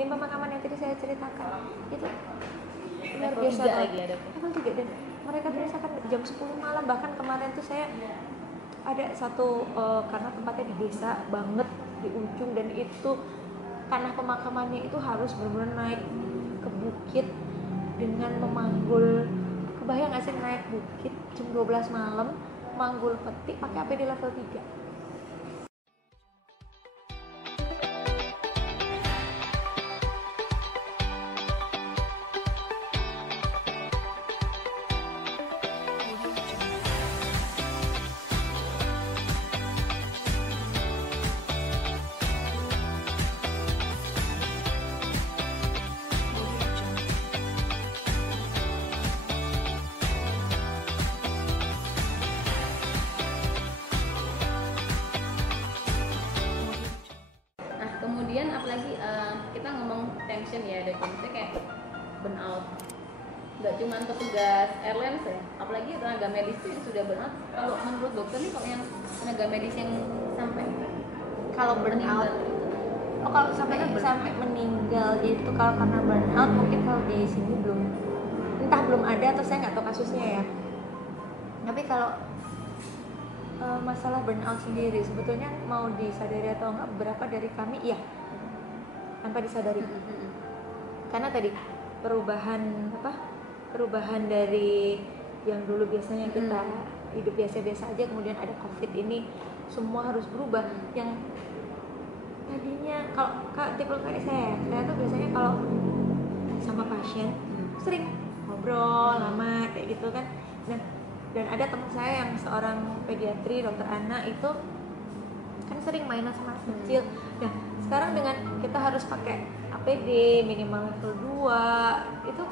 tim pemakaman yang tadi saya ceritakan itu luar Level biasa 3 banget. lagi ada. Level 3 dan mereka merasakan jam 10 malam. Bahkan kemarin tuh saya ada satu karena tempatnya di desa banget di ujung, dan itu tanah pemakamannya itu harus benar-benar naik ke bukit dengan memanggul. Kebayang gak sih naik bukit jam 12 malam manggul peti pakai APD level 3. Nah kemudian apalagi kita ngomong tension ya, ada maksudnya kayak burnout. Nggak cuma petugas airlines ya, apalagi tenaga medis itu yang sudah burnout. Kalau menurut dokter nih, kalau yang tenaga medis yang sampai Kalau burnout, meninggal, kalau sampai meninggal itu kalau karena burnout mungkin kalau di sini entah belum ada atau saya nggak tahu kasusnya ya. Tapi kalau masalah burnout sendiri sebetulnya mau disadari atau enggak, beberapa dari kami iya tanpa disadari. Karena tadi perubahan dari yang dulu biasanya kita hidup biasa-biasa aja, kemudian ada COVID ini, semua harus berubah. Yang tadinya kalau tipe kayak saya tuh biasanya kalau sama pasien sering ngobrol lama kayak gitu kan. Nah, dan ada teman saya yang seorang pediatri, dokter anak, itu kan sering mainan sama anak kecil. Nah, sekarang dengan kita harus pakai APD minimal level 2 itu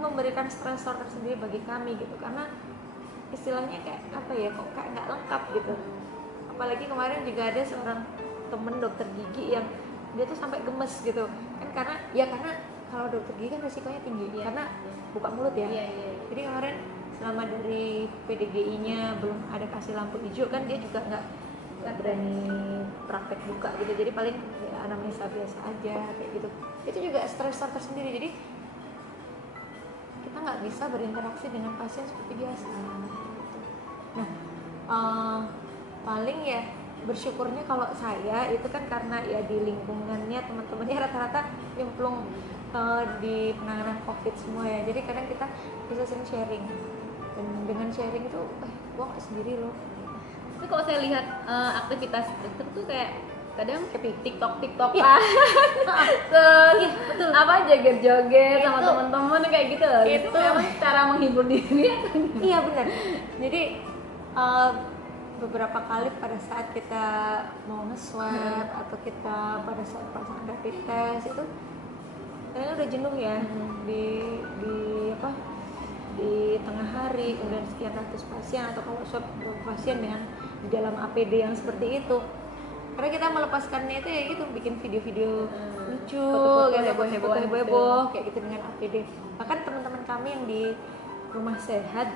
memberikan stresor tersendiri bagi kami gitu, karena istilahnya kayak apa ya, kok kayak nggak lengkap gitu. Apalagi kemarin juga ada seorang temen dokter gigi yang dia tuh sampai gemes gitu kan, karena kalau dokter gigi kan resikonya tinggi karena buka mulut ya. Jadi kemarin selama dari PDGI-nya belum ada kasih lampu hijau kan, dia juga nggak berani praktek buka gitu, jadi paling ya anamnesa biasa aja kayak gitu. Itu juga stresor tersendiri, jadi kita nggak bisa berinteraksi dengan pasien seperti biasa gitu. Nah, paling ya bersyukurnya kalau saya itu kan karena ya di lingkungannya teman-temannya rata-rata nyemplung di penanganan COVID semua ya, jadi kadang kita bisa sering sharing, dan dengan sharing itu gua nggak sendiri loh. Tapi kalau saya lihat aktivitas dokter tuh kayak kadang TikTok Iya. terus Iya, betul. apa joget-joget sama Itu- teman-teman kayak gitu loh. Itu itu- memang cara menghibur diri. Iya benar. Jadi beberapa kali pada saat kita mau nge-swab atau kita pada saat pelaksanaan rapid test itu ternyata udah jenuh ya, di tengah hari kemudian sekian ratus pasien, atau kalau swab pasien dengan di dalam APD yang seperti itu, karena kita melepaskannya itu ya gitu, bikin video-video lucu Foto-foto gitu, heboh-hebohan heboh kayak gitu dengan APD. Bahkan teman-teman kami yang di rumah sehat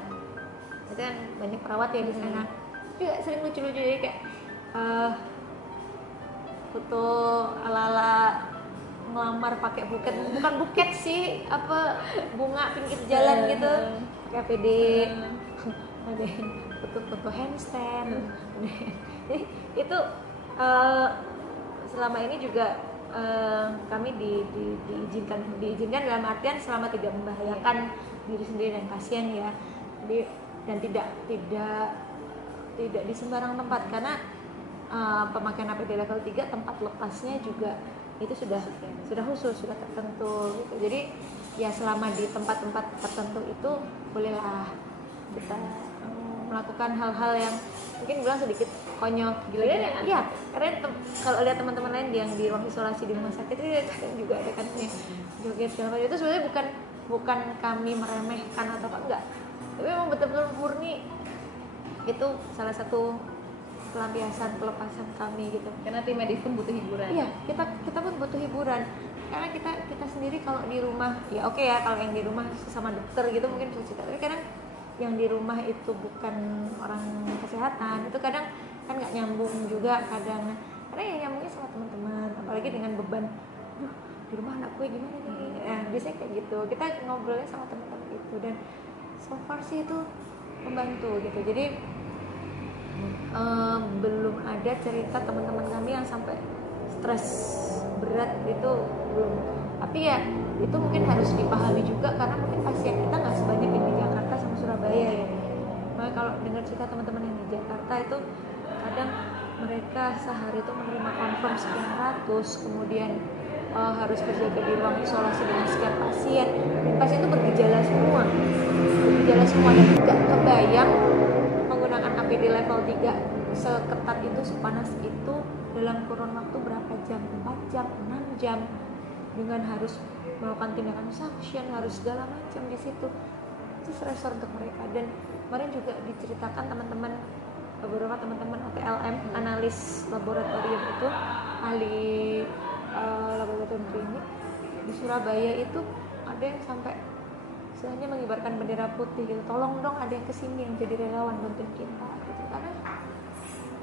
itu kan banyak perawat ya di sana juga sering lucu-lucu, jadi kayak foto ala-ala ngelamar pakai bukan buket sih, apa bunga pinggir jalan gitu pakai APD. Ada yang foto-foto handstand. Jadi itu selama ini juga kami diizinkan dalam artian selama tidak membahayakan diri sendiri dan pasien ya. Dan tidak di sembarang tempat, karena pemakaian APD level 3 tempat lepasnya juga itu sudah khusus, sudah tertentu gitu. Jadi ya selama di tempat-tempat tertentu itu bolehlah kita melakukan hal-hal yang mungkin bilang sedikit konyol, gila-gila. Iya, karena kalau lihat teman-teman lain yang di ruang isolasi di rumah sakit itu juga ada kan joget segala macam. Itu sebenarnya bukan kami meremehkan atau apa, enggak. Tapi memang betul-betul murni itu salah satu pelepasan kami gitu. Karena tim medis pun butuh hiburan. Iya, kita pun butuh hiburan. Karena kita sendiri kalau di rumah ya oke ya, kalau yang di rumah sama dokter gitu mungkin bisa cerita. Tapi kadang yang di rumah itu bukan orang kesehatan, itu kadang kan nggak nyambung juga kadang. Karena yang nyambungnya sama teman-teman, apalagi dengan beban duh di rumah anak gue gimana nih. Nah biasanya kayak gitu, kita ngobrolnya sama teman-teman itu, dan so far sih itu membantu gitu. Jadi belum ada cerita teman-teman kami yang sampai stres berat itu, belum. Tapi ya itu mungkin harus dipahami juga karena mungkin pasien kita nggak sebanyak yang di Jakarta sama Surabaya ya. Nah kalau dengar cerita teman-teman yang di Jakarta itu kadang mereka sehari itu menerima confirm sekian ratus, kemudian harus berjaga di ruang isolasi dengan sekian pasien, dan pasien itu bergejala semua dan tidak kebayang menggunakan APD level 3 seketat itu, sepanas itu dalam kurun waktu berapa jam, 4 jam, 6 jam, dengan harus melakukan tindakan suction, harus segala macam di situ. Itu stressor untuk mereka. Dan kemarin juga diceritakan beberapa teman-teman ATLM, analis laboratorium itu, ahli laboratorium klinik di Surabaya itu ada yang sampai istilahnya mengibarkan bendera putih gitu, tolong dong ada yang kesini yang jadi relawan bantuin kita gitu. Karena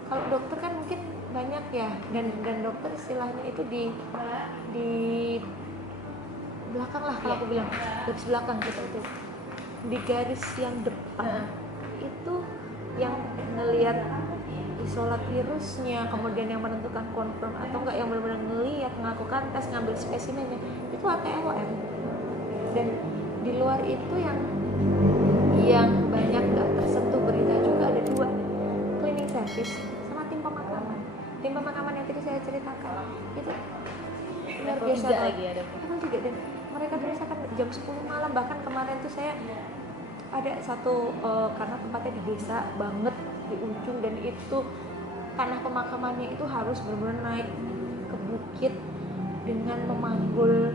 kalau dokter kan mungkin banyak ya, dan dokter istilahnya itu di belakang lah, kalau aku bilang garis belakang gitu, itu di garis yang depan itu yang ngelihat isolat virusnya, kemudian yang menentukan confirm atau enggak, yang benar-benar ngelihat, melakukan tes, ngambil spesimennya, itu ATLM. Dan di luar itu yang banyak nggak tersentuh berita juga ada 2, cleaning service sama tim pemakaman. Tim pemakaman yang tadi saya ceritakan itu luar biasa lagi ada level 3, dan mereka misalkan jam 10 malam. Bahkan kemarin tuh saya ada satu karena tempatnya di desa banget, di ujung, dan itu tanah pemakamannya itu harus benar-benar naik ke bukit dengan memanggul.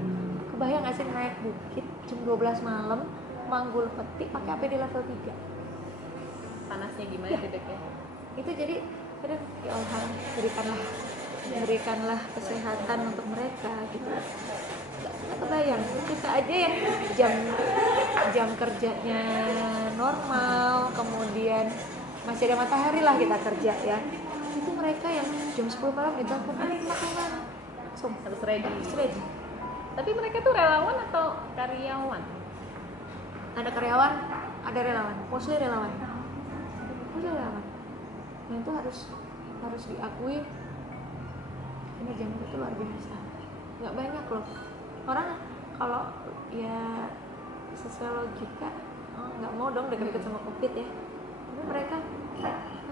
Kebayang gak sih naik bukit jam 12 malam manggul peti pakai APD level 3? Panasnya gimana ya, dedeknya? Itu jadi kadang ya Allah, berikanlah kesehatan untuk mereka gitu. Nggak kebayang, kita aja yang jam kerjanya normal, kemudian masih ada matahari lah kita kerja ya, itu mereka yang jam 10 malam ditelepon ada makanan langsung Harus ready. Tapi mereka tuh relawan atau karyawan? ada karyawan, ada relawan, mostly relawan. Dan itu harus diakui, ini jaman itu luar biasa. Nggak banyak loh orang kalau ya sesuai logika nggak mau dong deket-deket sama COVID ya, tapi mereka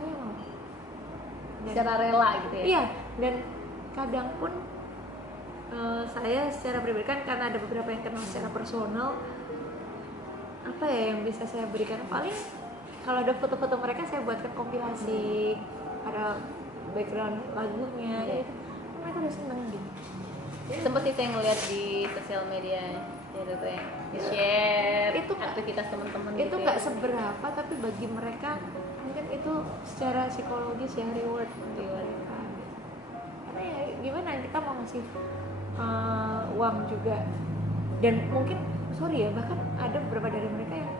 mau secara rela gitu ya. Iya, dan kadang pun saya secara pribadi kan karena ada beberapa yang kenal secara personal, apa ya yang bisa saya berikan, paling kalau ada foto-foto mereka saya buatkan kompilasi, ada background lagunya ya itu, mereka udah seneng gitu. Sempet sih saya ngeliat di sosial media ya itu tuh yang share itu aktivitas teman-teman itu gitu nggak ya. seberapa, tapi bagi mereka mungkin itu secara psikologis ya reward untuk mereka. Karena ya gimana, kita mau ngasih uang juga, dan mungkin sorry ya, bahkan ada beberapa dari mereka yang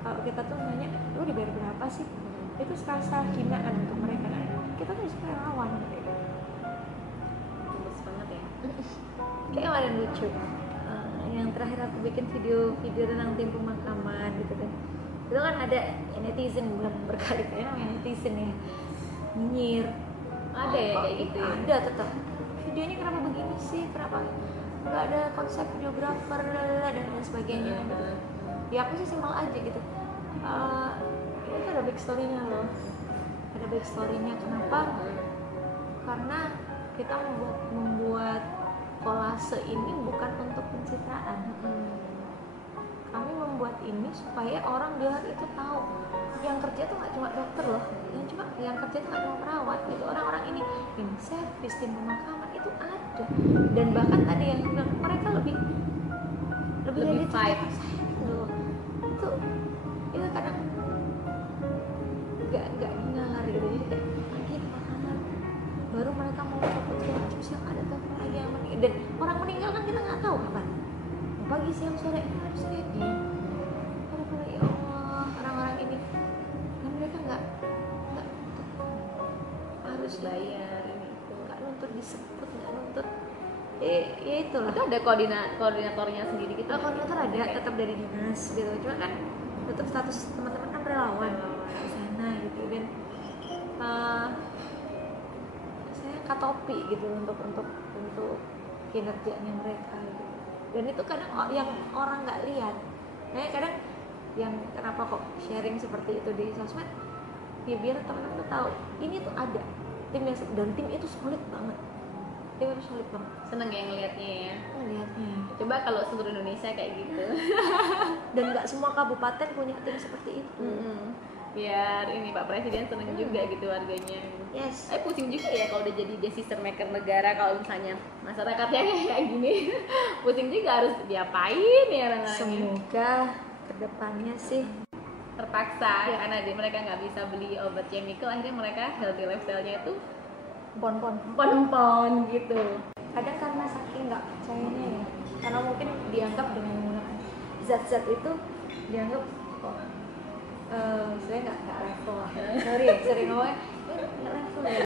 kalau kita tuh nanya lu dibayar berapa sih, itu serasa hinaan untuk mereka. Kita tuh bisa relawan gitu. Tulus banget ya. Kayak kemarin lucu, yang terakhir aku bikin video tentang tim pemakaman gitu kan, itu kan ada netizen belum berkali-kali namanya netizen ya nyinyir, Ada ya kayak gitu ya? Ada tetap, videonya kenapa begini sih, kenapa nggak ada konsep videografer dan lain sebagainya gitu. Ya aku sih simpel aja gitu, itu ada backstory-nya loh, ada backstory-nya. Kenapa? Karena kita membuat kolase ini bukan untuk pencitraan. Kami membuat ini supaya orang di luar itu tahu yang kerja tuh nggak cuma dokter loh, yang kerja tuh nggak cuma perawat gitu. Orang-orang ini servis, tim pemakaman itu ada, dan bahkan tadi yang bilang mereka lebih fight loh. Itu kadang nggak dengar gitu, jadi kayak lagi di pemakaman baru mereka mau copot segala macam, siang ada telepon lagi yang meninggal, dan orang meninggal kan kita nggak tahu kapan, pagi siang sore harus ready. Aduh ya Allah, orang-orang ini, dan mereka nggak harus bayar ini itu, nggak nuntut disebut, nggak nuntut ya itulah. Itu ada koordinatornya sendiri gitu. Koordinator ada, tetap dari dinas gitu, cuma kan tetap status teman-teman kan relawan di sana gitu. Dan saya katopi gitu untuk kinerjanya mereka gitu. Dan itu kadang yang orang nggak lihat. Nah, kadang yang kenapa kok sharing seperti itu di sosmed, ya biar teman-teman tuh tahu ini tuh ada tim yang, dan tim itu solid banget. Tim itu solid banget. Seneng ya ngelihatnya ya. Ngelihatnya. Coba kalau seluruh Indonesia kayak gitu. Dan nggak semua kabupaten punya tim seperti itu. Biar ini Pak Presiden seneng juga gitu warganya. Yes. Pusing juga ya kalau udah jadi decision maker negara, kalau misalnya masyarakatnya kayak gini. Pusing juga harus diapain ya orang-orangnya. Semoga kedepannya sih terpaksa ya. Karena mereka nggak bisa beli obat chemical, akhirnya mereka healthy lifestyle-nya itu pon gitu. Kadang karena saking nggak percayanya ya, karena mungkin dianggap dengan menggunakan zat-zat itu dianggap saya nggak level. Sorry ngomongnya nggak level ya.